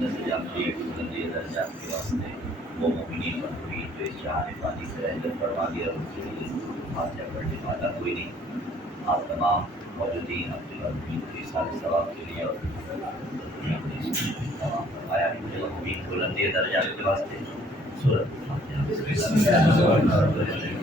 نظر اپنی بلندی درجات کے واسطے وہ مومنین مخلوقین جو اس جہان فانی سے رحلت فرما دیا اور ان کے لیے فاتحہ پڑھنے والا کوئی نہیں. آپ تمام موجودین عبدالعظیم کے سارے ثواب کے لیے اور دنیا میں اس کو تمام فرمایا کہ مومنین بلندی درجات کے واسطے سورۃ بسم اللہ الرحمن الرحیم.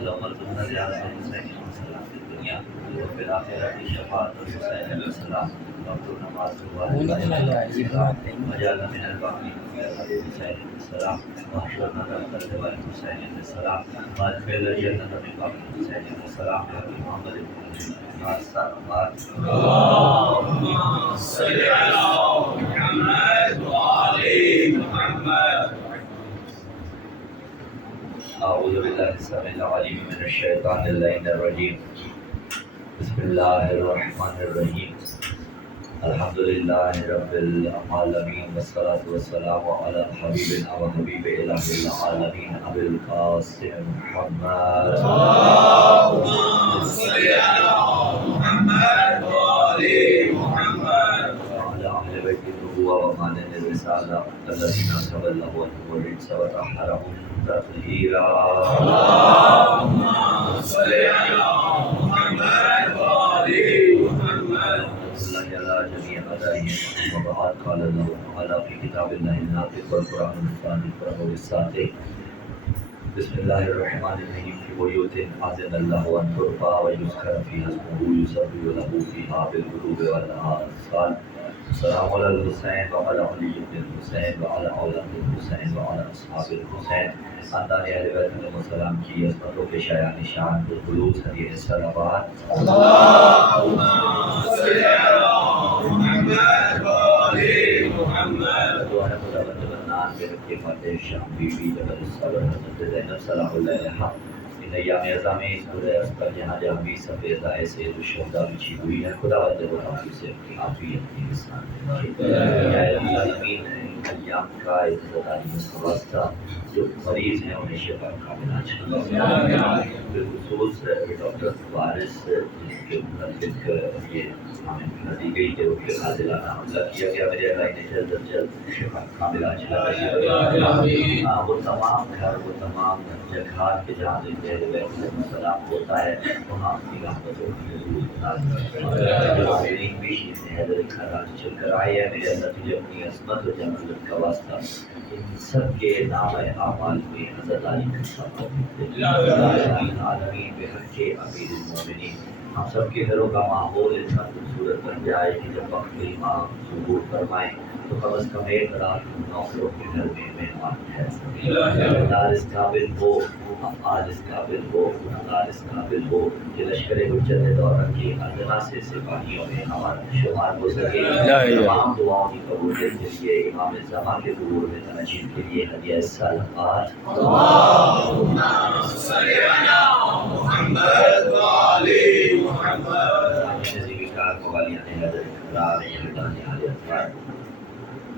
اللهم ارزقنا زيادة الحسين والسلام في الدنيا وفي الآخرة شفاعة الحسين عليه السلام واغفرنا مع الزوال وجعلنا من الباقين في الحسين عليه السلام واحشرنا تحت لواء الحسين عليه السلام وادخلنا الجنة من باب الحسين عليه السلام محمد مع الصلوات. اللهم صل على محمد وآل محمد. أعوذ بالله السميع العليم من الشيطان اللعين الرجيم. بسم الله الرحمن الرحيم. الحمد لله رب العالمين والصلاة والسلام على حبيبنا وحبيب إله العالمين أبي القاسم محمد. اللهم صل على محمد وآل محمد وعلى أهل بيت النبوة ومعدن الرسالة الذين تبلغوا الرجس وطهرهم تطهيرا. اللهم صل على محمد وآل محمد. صلى على جميع أعدائهم وبعد. قال الله تعالى في كتاب الله الناطق والقرآن الصادق والصادق. بسم الله الرحمن الرحيم. في بيوت أذن الله أن ترفع ويذكر فيها اسمه يسبح له فيها بالغدو والآصال. السلام على الحسين وعلى علي بن الحسين وعلى أولاد الحسين وعلى أصحاب الحسين. خاندان اہل بیت علیہ السلام کی عظمتوں کے شایان شان بالخلوص ہدیہ الصلوات. اللهم صل على محمد وآل محمد. دعا خدا بند بنان کے رکھے فاتح شام بی بی جبل الصبر حضرت زینب سلام اللہ علیہا. ان ایام اعظام میں سورہ اسقر جہاں جہاں بھی سفید رائے سے الشہداء بچھی ہوئی ہے. خدا بند بنان سے عافیت کی نسان یا العالمین. ایام کا عزتانی واسطہ جو مریض ہیں انہیں شفا کاملہ چاہیے. بالخصوص ڈاکٹر وارث جن کے متعلق یہ ہمیں دی گئی کہ ان کے عادلانہ حملہ کیا گیا. میرے اللہ نے جلد از جلد شفا کاملہ چاہیے. وہ تمام گھر وہ تمام جگہات کے جہاں اہل بیت علیہ السلام ہوتا ہے وہاں اپنی رحمتوں کی ضرورت نازل. میری بھی حیدر خراج چل کر آئی ہے. میرے اللہ تجھے اپنی عصمت و جمالت کا واسطہ ان سب کے نام اعمال میں حضرت علی کا ساتھ عالمین بحق امیر المومنین. ہم سب کے گھروں کا ماحول اتنا خوبصورت بن جائے کہ جب وقت امام ظہور فرمائیں تو کم از کم ایک رات نوکروں کے گھر میں مہمان ٹھہر سکے. دارس قابل ہو آلس قابل ہو دارس قابل ہو کہ لشکر حجت دورہ کی ادنا سے سپاہیوں میں ہمارا شمار ہو سکے. تمام دعاؤں کی قبولیت کے لیے امام زمان کے ظہور میں تنظیم کے لیے ہدیہ الصلوات. اللهم صل على محمد وآل محمد. کار کو والیاں نے حضرت اقرار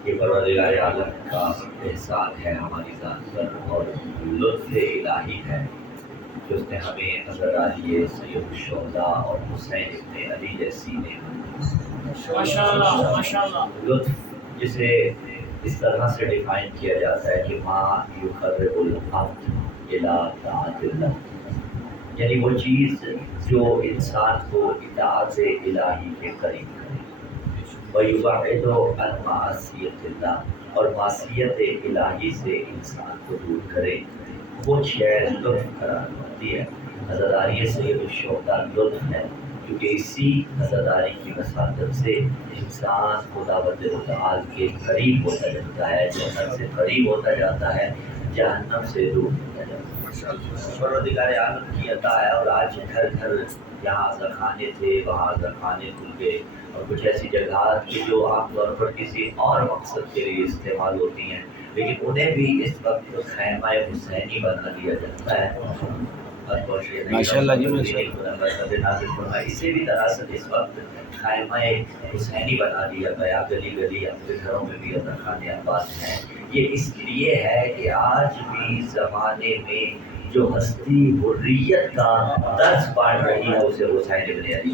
یہ پروردگار عالم کا احسان ہے ہماری ذات پر اور لطف الہی ہے کہ اس نے ہمیں نظر آئیے سید الشہداء اور حسین ابن علی جیسی نعمت. لطف جسے اس طرح سے ڈیفائن کیا جاتا ہے کہ ما یقرب العبد الی طاعت اللہ، یعنی وہ چیز جو انسان کو اطاعت الہی کے قریب کرے. وَيُبْعِدُ عَنْ مَعْصِيَتِ اللَّهِ، اور معصیت الہی سے انسان کو دور کرے. وہ شے لطف قرار پاتی ہے. نظرداری سید الشہداء لطف ہے کیونکہ اسی نظرداری کی وساطت سے انسان خدا متعال کے قریب ہوتا جاتا ہے، جنت سے قریب ہوتا جاتا ہے، جہنم سے دور ہوتا جاتا ہے. پروردگار عالم کی عطا ہے. اور آج گھر گھر جہاں زخانے تھے وہاں زخانے کھل گئے اور کچھ ایسی جگہات کی جو عام طور پر کسی اور مقصد کے لیے استعمال ہوتی ہیں، لیکن انہیں بھی اس وقت خیمہ حسینی بنا دیا جاتا ہے۔ ماشاءاللہ جی، اسے بھی دراصل اس وقت خیمہ حسینی بنا دیا گیا، گلی گلی اپنے گھروں میں بھی ادا خانے آباد ہیں۔ یہ اس لیے ہے کہ آج بھی زمانے میں جو ہستی حریت کا درس پڑھ رہی ہے اسے حسین ابن علی،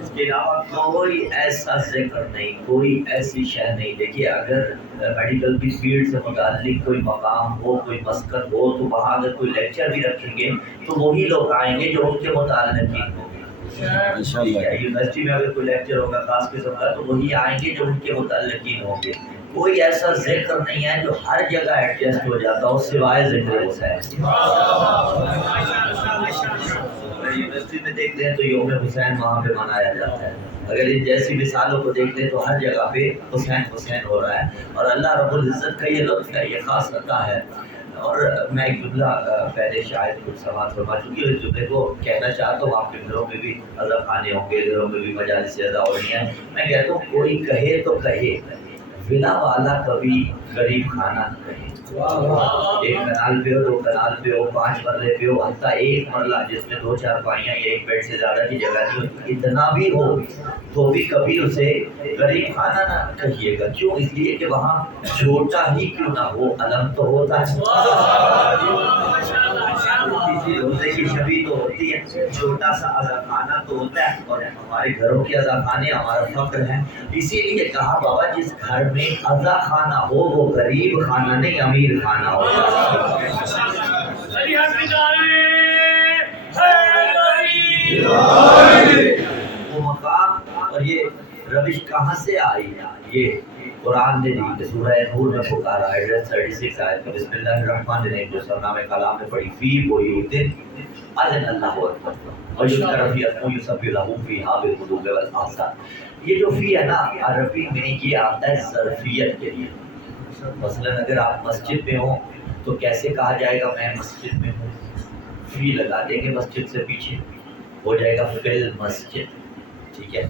اس کے علاوہ کوئی ایسا ذکر نہیں، کوئی ایسی شے نہیں۔ دیکھیے اگر میڈیکل کی فیلڈ سے متعلق کوئی مقام ہو، کوئی مسکن ہو، تو وہاں اگر کوئی لیکچر بھی رکھیں گے تو وہی لوگ آئیں گے جو ان کے متعلقین ہوں گے۔ یونیورسٹی میں اگر کوئی لیکچر ہوگا خاص قسم کا تو وہی آئیں گے جو ان کے متعلقین ہوں گے۔ کوئی ایسا ذکر نہیں ہے جو ہر جگہ ایڈجسٹ ہو جاتا ہو سوائے ذکر حسین۔ یونیورسٹی میں دیکھ لیں تو یوم حسین وہاں پہ منایا جاتا ہے۔ اگر ان جیسی مثالوں کو دیکھ لیں تو ہر جگہ پہ حسین حسین ہو رہا ہے، اور اللہ رب العزت کا یہ لطف ہے، یہ خاص عطا ہے۔ اور میں ایک جملہ پہلے شاید کچھ سماعت فرما چکی ہوں، اس جملے کو کہنا چاہتا ہوں۔ آپ کے گھروں میں بھی عزا خانے ہوں گے، گھروں میں بھی مجالس عزا ہو رہی ہیں۔ میں کہتا ہوں کوئی کہے تو کہے، ولا والا کبھی غریب خانہ نہ کہے۔ ایک کنال پہ ہو، 2 کنال پہ ہو، 5 مرلے پہ ہو، حتیٰ 1 مرلہ جس میں 2 چارپائیاں یا 1 بیڈ سے زیادہ کی جگہ نہیں ہوتی، اتنا بھی ہو تو بھی کبھی اسے غریب خانہ نہ کہیے گا۔ کیوں؟ اس لیے کہ وہاں چھوٹا ہی کیوں نہ ہو، علم تو ہوتا ہے۔ روزے کی شبی تو ہوتی ہے، چھوٹا سا عزا خانہ تو ہوتا ہے، اور ہمارے گھروں کے عزا خانے ہمارا فخر ہیں۔ اسی لیے کہا بابا جس گھر میں عزا خانہ ہو وہ غریب خانہ نہیں امیر خانہ ہوتا ہے۔ وہ مقام اور یہ روش کہاں سے آئی ہے؟ یہ قرآن نے دی، سورہ نور میں پکارا ہے 36 آیت میں، بسم اللہ الرحمن الرحیم، جو سرنامہ کلام میں پڑھی، فی بیوت اذن اللہ اکبر ویذکر فیہا اسمہ یسبح لہ فیہا بالغدو والآصال۔ یہ جو فی ہے نا عربی میں یہ آتا ہے ظرفیت کے لیے۔ مثلا اگر آپ مسجد میں ہوں تو کیسے کہا جائے گا میں مسجد میں ہوں؟ فی لگا دیں گے مسجد سے پیچھے، ہو جائے گا فی المسجد، ٹھیک ہے۔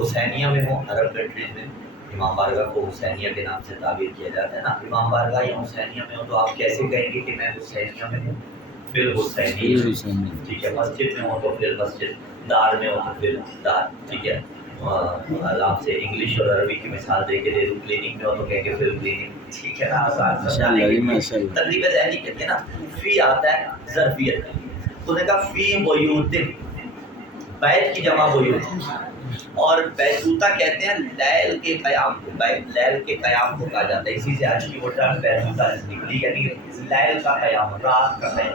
حسینیہ میں ہوں، عرب کنٹریز میں امام بارگاہ کو حسینیہ کے نام سے تعبیر کیا جاتا ہے نا۔ امام بارگاہ یا حسینیہ میں ہوں تو آپ کیسے کہیں گے کہ میں حسینیہ میں ہوں؟ فی الحسینیہ، ٹھیک ہے۔ مسجد میں ہوں تو فی المسجد، دار میں ہوں تو فی الدار، ٹھیک ہے۔ آپ سے انگلش اور عربی کی مثال دے کے دے دوں، کلینک میں ہو تو کہیں گے فی الکلینک، ٹھیک ہے نا۔ تقریباً ذہنی کہتے ہیں نا، فی آتا ہے ظرفیت، تو نے کہا فی بیوت، بیت کی جمع بیوت، اور بیتوتا کہتے ہیں لیل کے قیام کو، لیل کے قیام کو کہا جاتا ہے۔ اسی سے آج کی وہ ٹرم بیتوتا نکلی، یعنی لیل کا قیام، رات کا قیام۔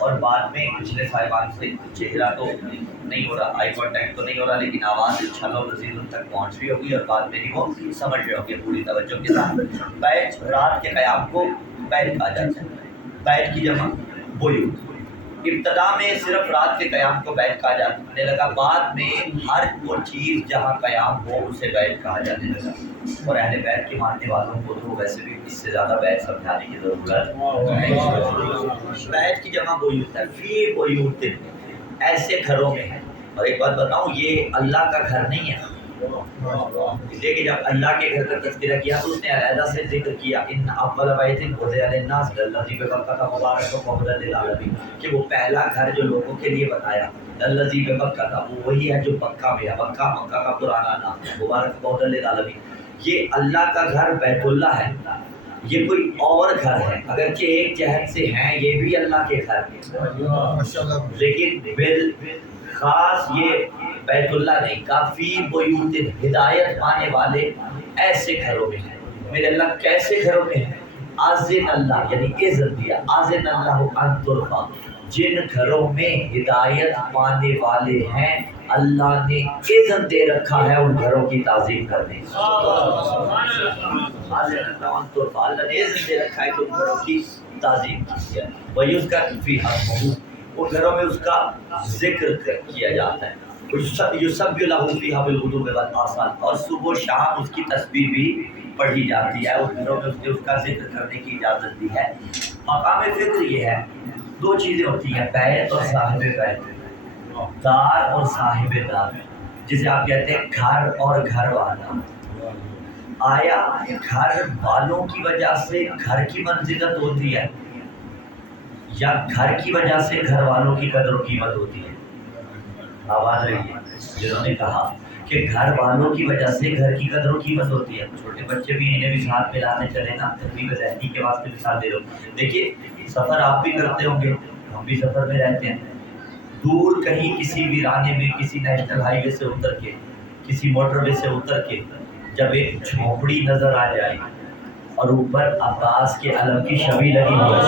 اور بعد میں پچھلے صاحبان سے چہرہ تو نہیں ہو رہا، آئی کانٹیکٹ تو نہیں ہو رہا، لیکن آواز انشاءاللہ العزیز ان تک پہنچ رہی ہوگی، اور بعد میں ہی وہ سمجھ رہے ہوں گے پوری توجہ کے ساتھ۔ بیت، رات کے قیام کو بیت کہا جاتا ہے، بیت کی جمع بیوت۔ ابتدا میں صرف رات کے قیام کو بیت کہا جانے لگا، بعد میں ہر وہ چیز جہاں قیام ہو اسے بیت کہا جانے لگا۔ اور اہل بیت کے ماننے والوں کو تو ویسے بھی اس سے زیادہ بیت سمجھانے کی ضرورت نہیں۔ بیت کی جمع بیوت ہے، فی بیوت، ایسے گھروں میں ہے۔ اور ایک بات بتاؤں، یہ اللہ کا گھر نہیں ہے، اس لیے کہ جب اللہ کے گھر کا تذکرہ کیا تو اس نے علیحدہ سے ذکر کیا ان اول بیت وضع للناس الذی ببکۃ مبارک وہدی للعالمین، کہ وہ پہلا گھر جو لوگوں کے لیے بنایا الذی ببکۃ، وہ وہی ہے جو مکہ میں ہے۔ مکہ کا پرانا نام ہے، مبارک وہدی للعالمین۔ یہ اللہ کا گھر بیت اللہ ہے، یہ کوئی اور گھر ہے، اگرچہ ایک جہت سے ہیں یہ بھی اللہ کے گھر ہیں، لیکن خاص یہ بیت اللہ نہیں، کافی بیوت، ہدایت پانے والے ایسے گھروں میں ہیں۔ میرے اللہ کیسے گھروں میں ہیں؟ اذن اللہ، یعنی اذن دیا، اذن اللہ ان ترفع، جن گھروں میں ہدایت پانے والے ہیں اللہ نے اذن دے رکھا ہے ان گھروں کی تعظیم کرنے۔ اللہ نے اذن دے رکھا ہے کہ ان گھروں کی تعظیم کی جائے۔ وَيُذْكَرُ فِيهَا اسْمُهُ، وہ گھروں میں اس کا ذکر کیا جاتا ہے۔ یسبح لہ فیہا بالغدو والآصال، اور صبح و شام اس کی تسبیح بھی پڑھی جاتی ہے، اس گھروں میں اس نے اس کا ذکر کرنے کی اجازت دی ہے۔ مقام فکر یہ ہے، 2 چیزیں ہوتی ہیں، بیت اور صاحب بیت۔ دار اور صاحب دار، جسے آپ کہتے ہیں گھر اور گھر والا، آیا گھر والوں کی وجہ سے گھر کی منزلت ہوتی ہے یا گھر کی وجہ سے گھر والوں کی قدر و قیمت ہوتی ہے؟ آواز رہی ہے جنہوں نے کہا کہ گھر والوں کی وجہ سے گھر کی قدر و قیمت ہوتی ہے. چھوٹے بچے بھی انہیں بھی ساتھ ملانے چلے نا، تقریب ذہنی کے واسطے مثال دے رہا. دیکھیے سفر آپ بھی کرتے ہوں گے، ہم بھی سفر میں رہتے ہیں. دور کہیں کسی ویرانے میں، کسی نیشنل ہائی وے سے اتر کے، کسی موٹر وے سے اتر کے جب ایک جھونپڑی نظر آ جائے اور اوپر عباس کے علم کی شبی لگی ہوئی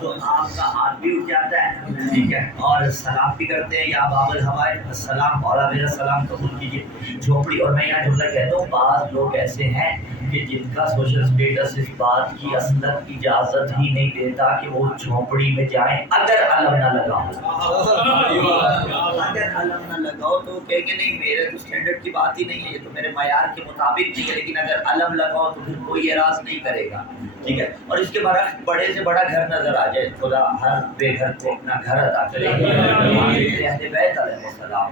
تو آپ کا ہاتھ بھی اٹھ جاتا ہے، ٹھیک ہے، اور سلام بھی کرتے ہیں، یا باب الہوائے السلام مولا میرا سلام قبول کیجیے. جھونپڑی، اور میں یہاں جملہ کہتا ہوں، بعض لوگ ایسے ہیں کہ جن کا سوشل اسٹیٹس اس بات کی اصلاً اجازت ہی نہیں دیتا کہ وہ جھونپڑی میں جائیں اگر علم نہ لگا ہو. اگر علم نہ لگاؤ تو کہیں گے نہیں میرے تو اسٹینڈرڈ کی بات ہی نہیں ہے، یہ تو میرے معیار کے مطابق نہیں ہے. لیکن اگر علم لگاؤ تو پھر کوئی اعراض نہیں کرے گا، ٹھیک ہے. اور اس کے برعکس بڑے سے بڑا گھر نظر آ جائے، خدا ہر بے گھر کو اپنا گھر عطا کرے. اہل بیت علیہ السلام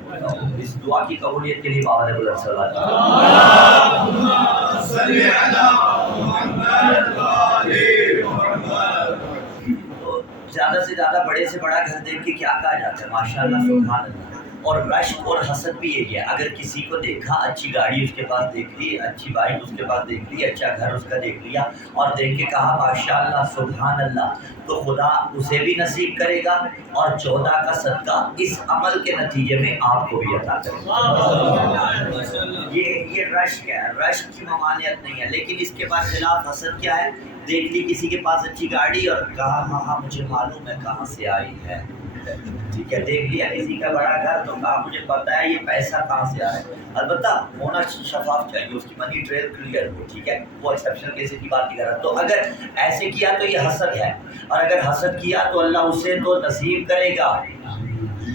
اس دعا کی قبولیت کے لیے بابا نے بلند صلوات صلی علی محمد و آل محمد. تو زیادہ سے زیادہ بڑے سے بڑا گھر دیکھ کے کیا کہا جاتا ہے؟ ماشاءاللہ سبحان اللہ. اور رشک اور حسد بھی یہی ہے. اگر کسی کو دیکھا، اچھی گاڑی اس کے پاس دیکھ لی، اچھی بائک اس کے پاس دیکھ لی، اچھا گھر اس کا دیکھ لیا اور دیکھ کے کہا ماشاءاللہ سبحان اللہ، تو خدا اسے بھی نصیب کرے گا اور 14 کا صدقہ اس عمل کے نتیجے میں آپ کو بھی عطا کرے گا. یہ رشک ہے، رشک کی ممانعت نہیں ہے. لیکن اس کے بعد خلاف حسد کیا ہے؟ دیکھ لی کسی کے پاس اچھی گاڑی اور کہا ہاں ہاں مجھے معلوم ہے کہاں سے آئی ہے، ٹھیک ہے. دیکھ لیا کسی کا بڑا گھر تو کہا مجھے پتا ہے یہ پیسہ کہاں سے آیا ہے. البتہ ہونا شفاف چاہیے، اس کی منی ٹریل کلیئر ہو، ٹھیک ہے. وہ ایکسیپشنل کیسز کی بات نہیں کر رہا. تو اگر ایسے کیا تو یہ حسد ہے، اور اگر حسد کیا تو اللہ اسے تو نصیب کرے گا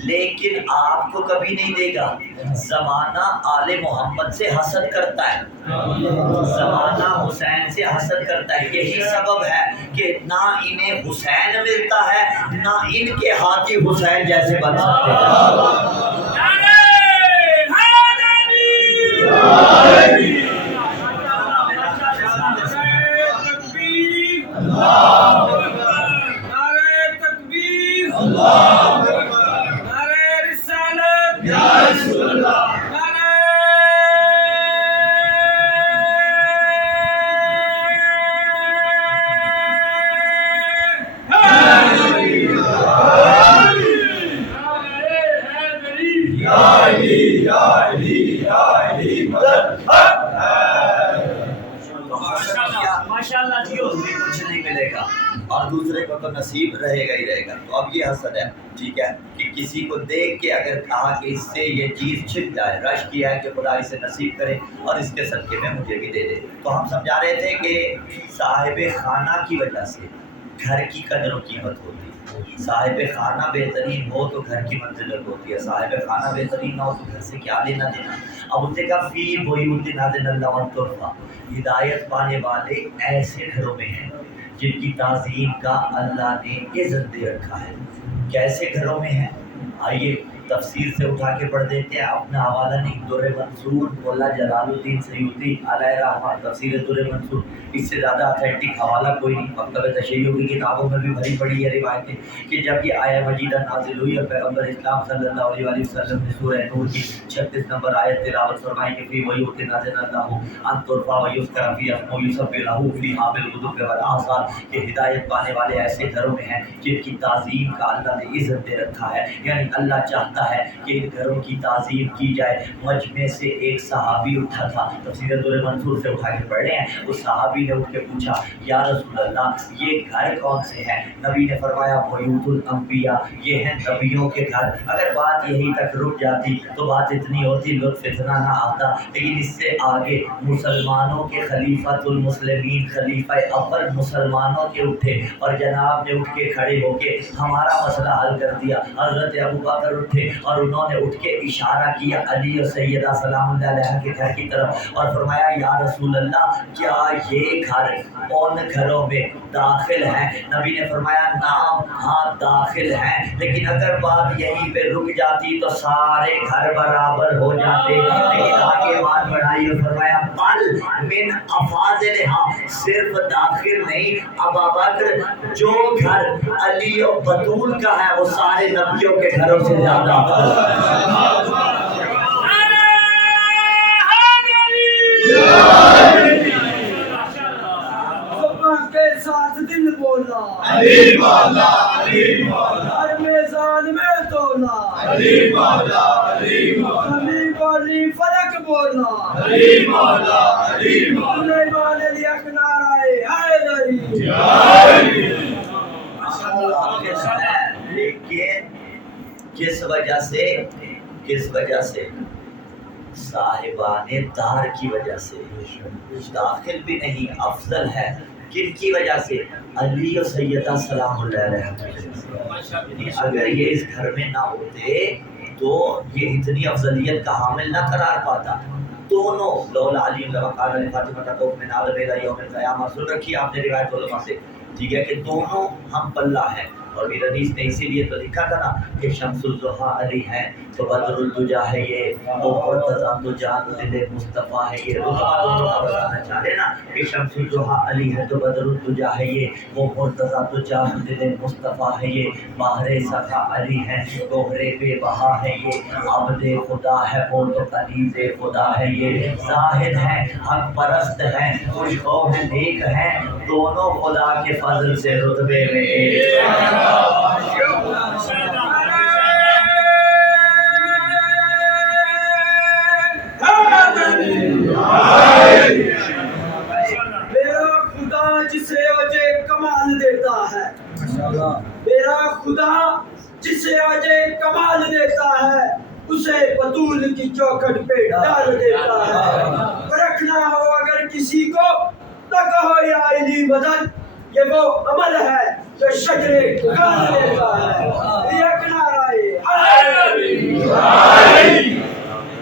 لیکن آپ کو کبھی نہیں دے گا. زمانہ آل محمد سے حسد کرتا ہے، زمانہ حسین سے حسد کرتا ہے. یہی سبب ہے کہ نہ انہیں حسین ملتا ہے، نہ ان کے ہاتھی حسین جیسے بن سکتے ہیں. ماشاءاللہ جی کچھ نہیں ملے گا اور دوسرے کو تو نصیب رہے گا ہی رہے گا. تو اب یہ حسد ہے، ٹھیک ہے، کہ کسی کو دیکھ کے اگر کہا کہ اس سے یہ چیز چھپ جائے، رش کیا ہے کہ خدا اسے نصیب کرے اور اس کے صدقے میں مجھے بھی دے دے. تو ہم سمجھا رہے تھے کہ صاحب خانہ کی وجہ سے گھر کی قدر و قیمت ہوتی ہے. صاحب خانہ بہترین ہو تو گھر کی منزلت ہوتی ہے، صاحب خانہ بہترین نہ ہو تو گھر سے کیا لینا دینا. اب اس نے کہا فی بیوت اذن اللہ عنترفع، ہدایت پانے والے ایسے گھروں میں ہیں جن کی تعظیم کا اللہ نے عزت دے رکھا ہے. کیسے گھروں میں ہیں؟ آئیے تفسیر سے اٹھا کے پڑھ دیتے ہیں. اپنا حوالہ نہیں، در منصور مولا جلال الدین سیوطی علیہ رحمۃ، تفسیر در منصور. اس سے زیادہ اتھینٹک حوالہ کوئی نہیں. مکتبہ تشیع کی کتابوں میں بھی بھری پڑی ہے روایتیں کہ جب یہ آیہ مجیدہ نازل ہوئی اور پیغمبر اسلام صلی اللہ علیہ وآلہ وسلم نے سورہ نور کی 36 نمبر آیت تلاوت فرمائی کہ فی بیوت اذن اللہ ان ترفع ویذکر فیہا اسمہ یسبح لہ فیہا بالغدو والآصال، کہ ہدایت پانے والے ایسے گھروں میں ہیں جن کی تعظیم کا اللہ نے عزت دے رکھا ہے. یعنی اللہ چاہتا ہے کہ ان گھروں کی تعظیم کی جائے. مجمع سے ایک صحابی اٹھا تھا، تفسیر در منصور سے اٹھا کے پڑھ رہے ہیں. اس صحابی نے اٹھ کے پوچھا یا رسول اللہ یہ گھر کون سے ہیں؟ نبی نے فرمایا بیوت الانبیاء، یہ ہیں نبیوں کے گھر. اگر بات یہی تک رک جاتی تو بات اتنی ہوتی، لطف اتنا نہ آتا. لیکن اس سے آگے مسلمانوں کے خلیفۃ المسلمین، خلیفہ اول مسلمانوں کے اٹھے اور جناب نے اٹھ کے کھڑے ہو کے ہمارا مسئلہ حل کر دیا. حضرت ابوبکر اٹھے اور انہوں نے اٹھ کے اشارہ کیا علی اور سیدہ سلام اللہ علیہ کے گھر کی طرف اور فرمایا یا رسول اللہ کیا یہ یہ گھر ان گھروں میں داخل ہے. نبی نے فرمایا نام ہاں داخل ہے، لیکن اگر بات یہیں پہ رک جاتی تو سارے گھر برابر ہو جاتے. لیکن آگے بات بڑھائی اور فرمایا بل من افاضلہا، صرف داخل نہیں، ابابکر جو گھر علی و بطول کا ہے وہ سارے نبیوں کے گھروں سے زیادہ کے ساتھ دل بولا علی مولا علی مولا ہر میزان میں تولا علی مولا علی مولا زمین بولی فلک بولا علی مولا علی مولا سلیمان علی اکنار آئے حیدری. لیکن کس وجہ سے صاحبان دار کی وجہ سے داخل بھی نہیں افضل ہے. کن کی وجہ سے؟ علی و سیدہ سلام اللہ علیہ. اگر یہ اس گھر میں نہ ہوتے تو یہ اتنی افضلیت کا حامل نہ قرار پاتا. دونوں لولا علی وقال علی فاطمہ کو من آل بیت یوم القیامہ سن رکھی آپ نے روایت علماء سے، ٹھیک ہے، کہ دونوں ہم پلہ ہیں. اور میرا حدیث نے اسی لیے تو لکھا تھا نا کہ شمس الضحیٰ علی ہے تو بدر الدجا ہے یہ، وہ مرتضیٰ تو جان دل مصطفیٰ ہے یہ. دونوں کا بتانا چاہ رہے نا کہ شمس الضحیٰ علی ہے تو بدر الدجا ہے یہ، وہ مرتضیٰ تو جان دل مصطفیٰ ہے یہ. باہر سخا علی ہے گوہرے بے بہا ہے یہ، عبد خدا ہے وہ تو قریب خدا ہے یہ. زاہد ہے حق پرست ہے خوش خوف نیک ہے، دونوں خدا کے فضل سے رتبے میں ایک. میرا خدا جسے وجہ کمال دیتا ہے، میرا خدا جسے وجہ کمال دیتا ہے اسے بطول کی چوکھٹ پہ ڈال دیتا ہے. رکھنا ہو اگر کسی کو نہ کہو یا علی مدد، یہ وہ عمل ہے جو شجرے گال دیتا ہے. یک نعرہ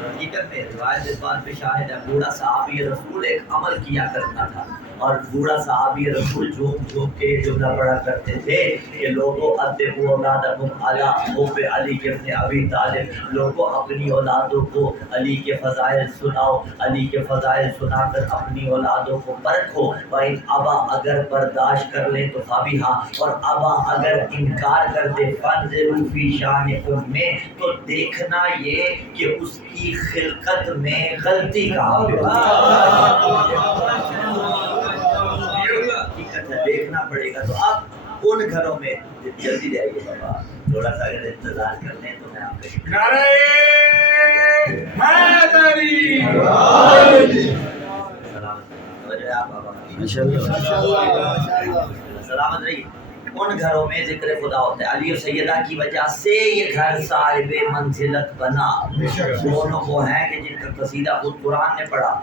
حقیقت میں روایت اس بات پہ شاہد ہے. بوڑھا صحابی رسول ایک عمل کیا کرتا تھا، اور بوڑھا صحابی رسول جھوم کے جملہ پڑھا کرتے تھے کہ لوگوں ادبوا اولادکم علی حب علی ابن ابی طالب، لوگوں اپنی اولادوں کو علی کے فضائل سناؤ، علی کے فضائل سنا کر اپنی اولادوں کو پرکھو. وَإِنْ أَبَى، اگر برداشت کر لیں تو فَبِهَا، اور ابا اگر انکار کر دے فَانْظِرُوا فِي شَأْنِ أُمِّهِ، تو دیکھنا یہ کہ اس کی خلقت میں غلطی کہاں پہ دیکھنا پڑے گا. تو آپ ان گھروں میں جلدی جائیے بابا، تھوڑا سا اگر انتظار کر لیں تو میں آپ کا نعرہ حیدری. سلامت رہی. ان گھروں میں ذکر خدا ہوتا ہے. علی و سیدہ کی وجہ سے یہ گھر صاحب منزلت بنا. دونوں وہ ہیں کہ جن کا قصیدہ خود قرآن نے پڑھا،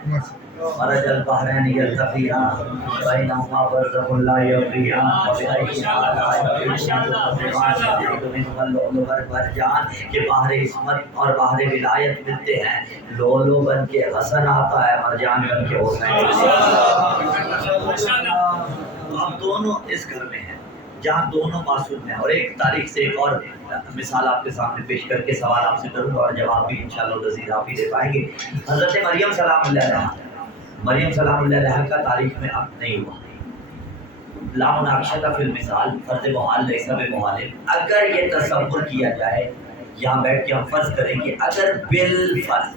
مرج البحرین یلتقیان بینہما برزخ لا یبغیان وبأی آلاء مرجان، کہ باہر عصمت اور باہر ولایت ملتے ہیں. لولو بن کے حسن آتا ہے، مرجان بن کے حسین. اب دونوں اس گھر میں ہیں جہاں دونوں معصوم ہیں. اور ایک تاریخ سے ایک اور مثال آپ کے سامنے پیش کر کے سوال آپ سے کروں گا اور جواب بھی انشاءاللہ لذیذ آپ ہی دے پائیں گے. حضرت مریم سلام اللہ علیہا، مریم سلام اللہ علیہا کا تاریخ میں اب نہیں ہوا. لا مناقشۃ فی المثال، فرض محال لیس بمحال. اگر یہ تصور کیا جائے، یہاں بیٹھ کے ہم فرض کریں کہ اگر بالفرض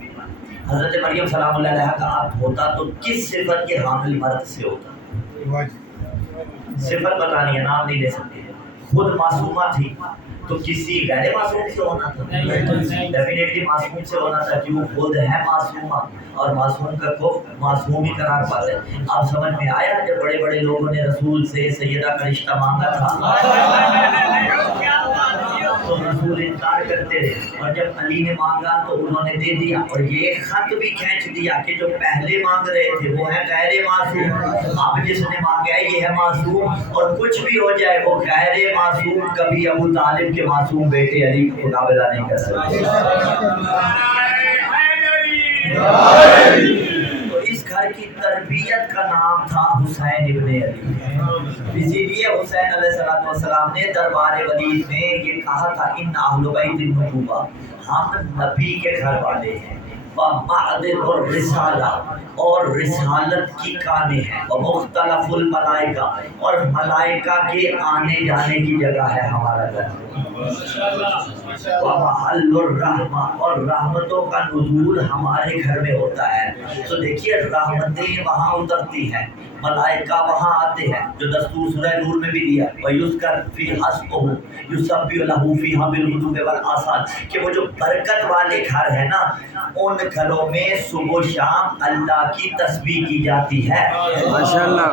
حضرت مریم سلام اللہ علیہا کا اب ہوتا تو کس صفت کے حامل مرد سے ہوتا؟ صفت بتانی ہے، نام نہیں لے سکتے. خود معصومہ تھی تو کسی غیر معصوم سے ہونا تھا، ڈیفینیٹلی معصوم سے ہونا تھا کہ وہ خود ہے معصومہ، اور معصوم کا کفر معصوم ہی قرار پاتے. اب سمجھ میں آیا جب بڑے بڑے لوگوں نے رسول سے سیدہ کا رشتہ مانگا تھا تو رسول انکار کرتے رہے، اور جب علی نے مانگا تو انہوں نے دے دیا. اور یہ خط بھی کھینچ دیا کہ جو پہلے مانگ رہے تھے وہ ہے غیر معصوم، اب جس نے مانگا ہے یہ ہے معصوم. اور کچھ بھی ہو جائے وہ غیر معصوم کبھی ابو طالب کے معصوم بیٹے علی کو مقابلہ نہیں کر سکتے. تو اس گھر کی تربیت کا نام تھا حسین ابن علی، اسی لیے حسین علیہ السلام نے دربار ولید میں یہ کہا تھا ان اہل بیت النبوہ، ہم نبی کے گھر والے ہیں، ومعدن الرسالہ اور رسالت کی کانے ہیں، ومختلف الملائکہ اور ملائکہ کے آنے جانے کی جگہ ہے ہمارا گھر، ومحل الرحمہ اور رحمتوں کا نزول ہمارے گھر میں ہوتا ہے۔ تو دیکھیے رحمتیں وہاں اترتی ہیں، ملائکہ وہاں آتے ہیں، جو دستور سورہ نور میں بھی دیا وَيُذْكَرْ فِي حَسْبُهُ يُسَبِّحُ لَهُ فِيهَا بِالْغُدُوِّ وَالْآصَالِ، کہ وہ جو برکت والے گھر ہیں نا، ان گھروں میں صبح و شام اللہ کی تسبیح کی جاتی ہے۔ ماشاءاللہ۔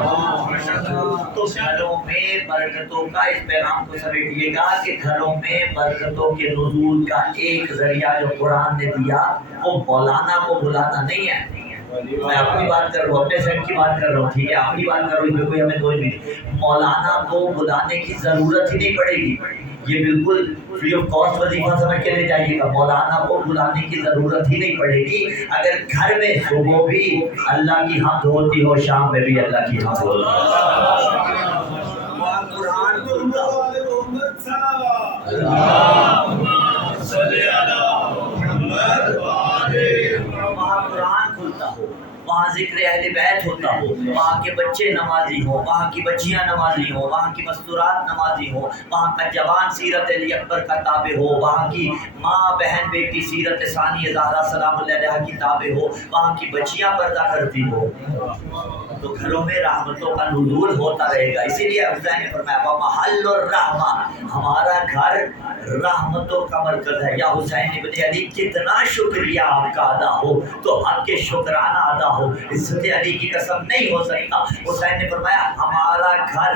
تو گھروں میں برکتوں کا، اس پیغام کو سمیٹیے گا کہ گھروں میں برکتوں کے نزول کا ایک ذریعہ جو قرآن نے دیا وہ مولانا کو بلانا نہیں ہے۔ میں اپنی بات کر رہا ہوں، اپنے سیٹ کی بات کر رہا ہوں، ٹھیک ہے، اپنی بات کر رہا ہوں، اس میں کوئی ہمیں کوئی نہیں، مولانا کو بلانے کی ضرورت ہی نہیں پڑے گی، یہ بالکل فری آف کاسٹ وظیفہ سمجھ کے لے جائیے گا، مولانا کو بلانے کی ضرورت ہی نہیں پڑے گی اگر گھر میں صبح بھی اللہ کی حمد ہوتی ہو، شام میں بھی اللہ کی حمد ہوتی ہو، قرآن کھلتا ہو، وہاں قرآن کھلتا ہو، وہاں ذکر اہل بیت ہوتا ہو، وہاں کے بچے نمازی ہوں، وہاں کی بچیاں نمازی ہوں، وہاں کی مستورات نمازی ہوں، وہاں کا جوان سیرت علی اکبر کا تابع ہو، وہاں کی ماں بہن بیٹی سیرت ثانیہ زہرا سلام اللہ علیہا کی تابع ہو، وہاں کی بچیاں پردہ کرتی ہو، تو گھروں میں رحمتوں کا نزول ہوتا رہے گا۔ اسی لیے حسین نے فرمایا وَمَحَلُّ الرَّحْمَةِ، ہمارا گھر رحمتوں کا مرکز ہے۔ یا حسین ابن علی کتنا شکریہ آپ کا ادا ہو تو آپ کے شکرانہ ادا ہو، عزت علی کی قسم نہیں ہو سکتا۔ حسین نے فرمایا ہمارا گھر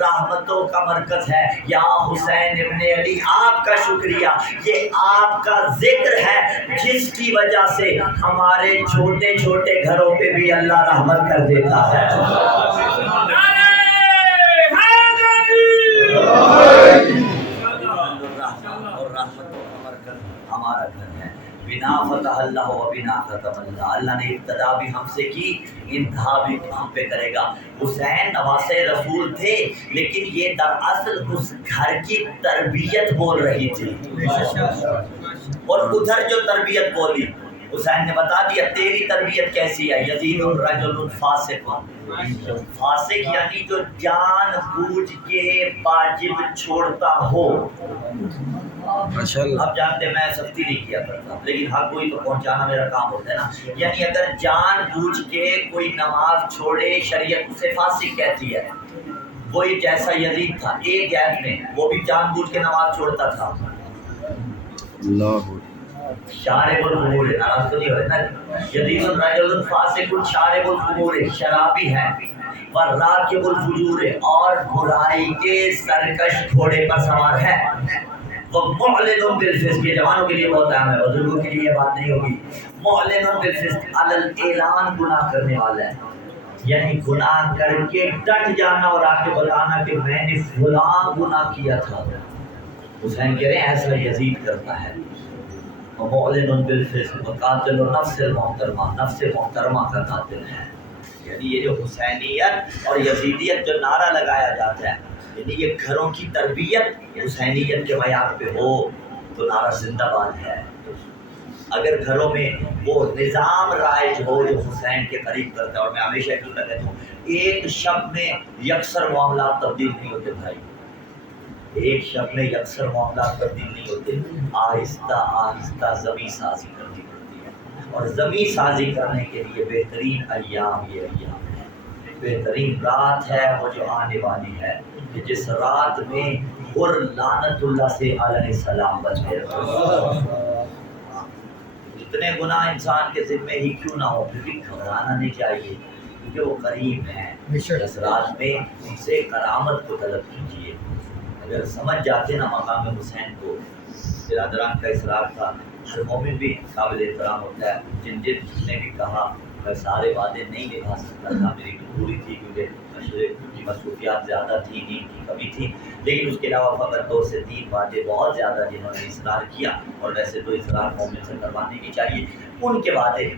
رحمتوں کا مرکز ہے، یا حسین ابن علی آپ کا شکریہ، یہ آپ کا ذکر ہے جس کی وجہ سے ہمارے چھوٹے چھوٹے گھروں پہ بھی اللہ رحمت کر دیتا ہے۔ ہمارا گھر ہے، بنا فتح اللہ و بنا ختم اللہ، اللہ نے ابتدا بھی ہم سے کی، انتہا بھی ہم پہ کرے گا۔ حسین نواسے رسول تھے لیکن یہ دراصل اس گھر کی تربیت بول رہی تھی، اور ادھر جو تربیت بولی حسین نے بتا دیا تیری تربیت کیسی ہے، یزید الرجل فاسق، فاسق یعنی جو جان بوجھ کے واجب چھوڑتا ہو۔ اب جانتے میں سختی نہیں کیا کرتا لیکن حق کوئی تو پہنچانا میرا کام ہوتا ہے نا، یعنی اگر جان بوجھ کے کوئی نماز چھوڑے شریعت اسے فاسق کہتی ہے، وہی جیسا یزید تھا ایک گیپ میں، وہ بھی جان بوجھ کے نماز چھوڑتا تھا۔ شارب الخمور، ناراض تو نہیں ہوئے نا، یزید الرجل فاسق شارب الخمور، شرابی ہے، والراکب الفجور، اور برائی کے سرکش گھوڑے پر سوار ہے، ومعلن بالفسق، یہ جوانوں کے لیے بہت اہم ہے، بزرگوں کے لیے یہ بات نہیں ہوگی، معلن بالفسق علی الاعلان، گناہ کرنے والا ہے، یعنی گناہ کر کے ڈٹ جانا اور آ کے بتانا کہ میں نے فلاں گناہ کیا تھا۔ حسین کہہ رہے ہیں ایسا یزید کرتا ہے، ومعلن بالفسق وقاتل نفس المحترمہ، نفس محترمہ کا قاتل ہے۔ یعنی یہ جو حسینیت اور یزیدیت جو نعرہ لگایا جاتا ہے، یعنی یہ گھروں کی تربیت حسینیت کے معیار پہ ہو تو نعرہ زندہ باد ہے۔ اگر گھروں میں وہ نظام رائج ہو جو حسین کے قریب کرتا ہے، اور میں ہمیشہ ایک کہتا ہوں ایک شب میں یکسر معاملات تبدیل نہیں ہوتے بھائی، ایک شب میں یکسر معاملات تبدیل نہیں ہوتے، آہستہ آہستہ زمیں سازی کرنی پڑتی ہے، اور زمیں سازی کرنے کے لیے بہترین ایام یہ ایام ہے، بہترین رات ہے وہ جو آنے والی ہے، کہ جس رات میں اور لعنت اللہ سے علیہ السلام بچ گئے۔ اتنے گناہ انسان کے ذمہ ہی کیوں نہ ہو، پھر بھی گھبرانا نہیں چاہیے کیونکہ وہ قریب ہیں۔ اس رات میں ان سے کرامت کو طلب کیجیے۔ اگر سمجھ جاتے نا مقام حسین کو، برادران کا اصرار تھا، ہر مومن بھی قابل احترام ہوتا ہے، جن نے بھی کہا میں سارے وعدے نہیں نبھا سکتا تھا، میری مجبوری تھی کیونکہ مشرق کی مصروفیات زیادہ تھی، نیند کی کمی تھی، لیکن اس کے علاوہ فقط 2 سے 3 وعدے بہت زیادہ جنہوں نے اصرار کیا، اور ویسے تو اصرار مومن سے کروانے کی چاہیے، ان کے وعدے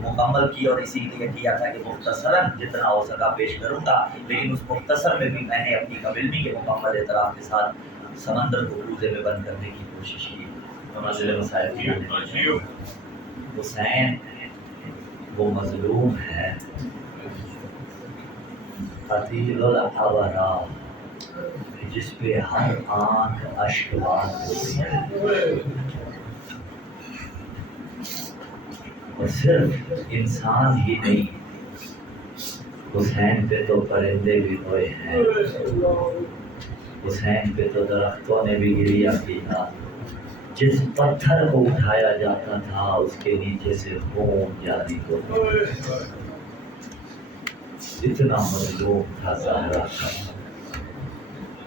مکمل کی، اور اسی لیے کیا تھا کہ مختصراً جتنا ہو سکا پیش کروں گا، لیکن اس مختصر میں بھی میں نے اپنی کم علمی کے مکمل اعتراف کے ساتھ سمندر کو کوزے میں بند کرنے کی کوشش کی۔ منزل مسائل کی حسین وہ مظلوم ہے، قتیل الابرا، جس پہ ہر آنکھ اشک بار ہوتی ہے، اور صرف انسان ہی نہیں، حسین پہ تو پرندے بھی روئے ہیں، حسین پہ تو درختوں نے بھی گریہ کیا، جس پتھر کو اٹھایا جاتا تھا اس کے نیچے سے خون جاری ہوتا، اتنا مظلوم تھا زہرا کا۔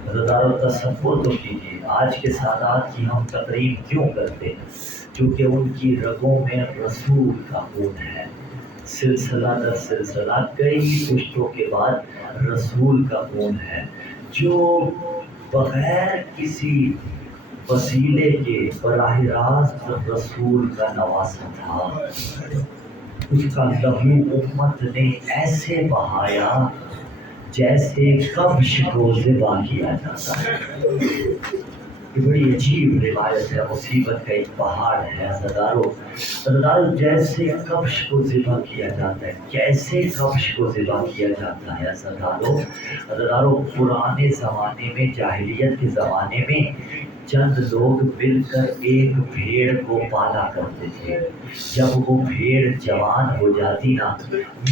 حضرت تصور تو کیجیے، آج کے سادات کی ہم تقریب کیوں کرتے ہیں؟ کیونکہ ان کی رگوں میں رسول کا خون ہے، سلسلہ در سلسلہ کئی پشتوں کے بعد رسول کا خون ہے، جو بغیر کسی وسیلے کے براہ راست رسول کا نواسا تھا، اس کا لہو امت نے ایسے بہایا جیسے کبش کو ذبح کیا جاتا ہے۔ یہ بڑی عجیب روایت ہے، مصیبت کا ایک پہاڑ ہے عزادارو، جیسے کبش کو ذبح کیا جاتا ہے، کیسے کبش کو ذبح کیا جاتا ہے عزادارو، پرانے زمانے میں، جاہلیت کے زمانے میں چند لوگ مل کر ایک بھیڑ کو پالا کرتے تھے، جب وہ بھیڑ جوان ہو جاتی نا،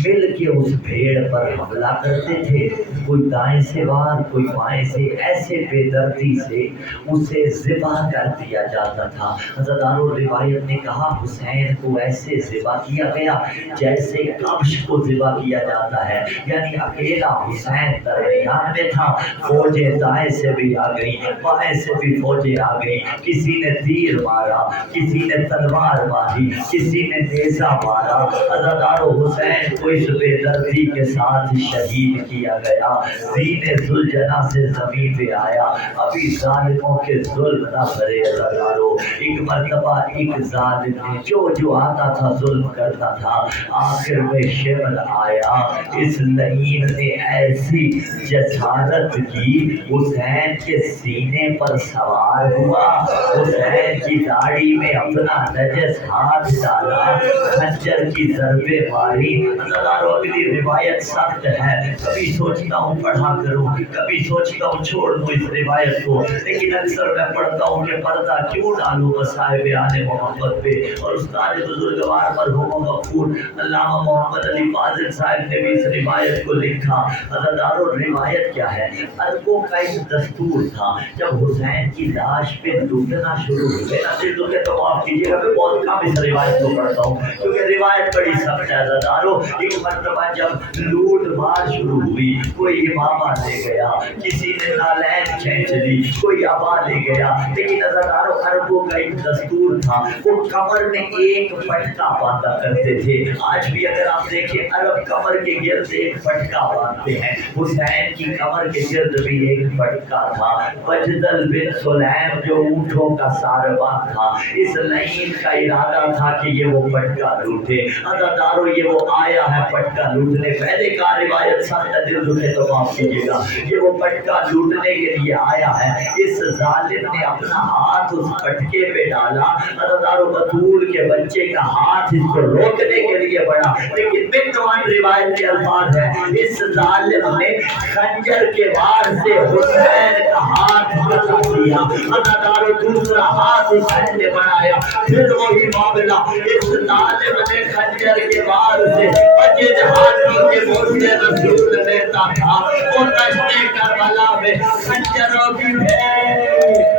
مل کے اس بھیڑ پر حملہ کرتے تھے، کوئی دائیں سے وار کوئی بائیں سے، ایسے بے دردی سے اسے ذبح کر دیا جاتا تھا۔ عزادارو، روایت نے کہا حسین کو ایسے ذبح کیا گیا جیسے کبش کو ذبح کیا جاتا ہے، یعنی اکیلا حسین درمیان میں تھا، فوجیں دائیں سے بھی آ گئی، بائیں سے بھی فوجیں آ گئی، کسی نے تیر مارا، کسی نے تلوار ماری، کسی نے نیزہ مارا۔ عزادارو، حسین کو اس بے دردی کے ساتھ شہید کیا گیا، زین ذوالجناح سے زمین پہ آیا، ابھی ظالموں کے ظلم نہ بھرے عزادارو۔ ایک مرتبہ ایک ظالم نے جو آتا تھا ظلم کرتا تھا، آخر میں شمل آیا، اس لعین نے ایسی جسارت کی، حسین کے سینے پر سوار ہوا، حسین کی داڑھی میں اپنا نجس ہاتھ ڈالا، خنجر کی ضربیں ماری۔ عزادارو، اگلی روایت سخت ہے، کبھی سوچتا ہوں پڑھا کروں، کبھی سوچتا ہوں چھوڑ دوں اس روایت کو، لیکن اکثر میں پڑھتا ہوں کہ پردہ کیوں ڈالوں مصائب آل محمد پہ، اور استاد بزرگوار مرحوم غفور علامہ محمد علی فاضل صاحب نے بھی اس روایت کو لکھا۔ عزادارو، روایت کیا ہے؟ عربوں کا ایک دستور تھا، جب حسین کی لاش پہ لوٹنا شروع ہوئے نا، دل تو معاف کیجیے گا، میں بہت کم اس روایت کو پڑھتا ہوں کیونکہ روایت بڑی سخت ہے۔ عزادارو، ایک مرتبہ جب لوٹ مار شروع ہوئی، کوئی امامہ لے گیا، کسی نے نالین کھینچ لی، کوئی عبا لے گیا، لیکن عزادارو، عربوں کا ایک دستور تھا، وہ کمر میں ایک پٹکا باندھا کرتے تھے۔ آج بھی اگر آپ دیکھیں، عرب کمر کے گرد ایک پٹکا باندھتے ہیں، حسین کی کمر کے گرد بھی ایک پٹکا تھا۔ بجدل بن سلیم جو اونٹوں کا ساربان تھا، اس لعین کا ارادہ تھا کہ یہ وہ پٹکا لوٹے۔ عزادارو، یہ وہ آیا ہے پٹکا لوٹنے، پہلے کا روایت سخت دل دکھے تو معاف کیجیے گا، یہ وہ پٹکا لوٹنے کے لیے آیا ہے۔ اس ظالم نے اپنا ہاتھ اس پٹکے پہ ڈالا، عزادارو، بطول کے بچے کا ہاتھ اس کو روکنے کے لیے بڑھا، لیکن بنوان روایت کے الفاظ ہے، اس ظالم نے خنجر کے وار سے حسین کا ہاتھ بچا دیا۔ عزادارو، دوسرا ہاتھ حسین نے بڑھایا، پھر وہی معاملہ، اس ظالم نے خنجر کے وار سے جن ہاتھوں کے موسے رسول لیتا تھا، وہ دشت کربلا میں خنجروں کی بھیڑ۔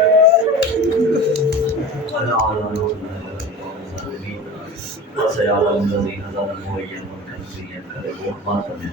وسيعلم الذين ظلموا أي منكر ينقلبون ما تبين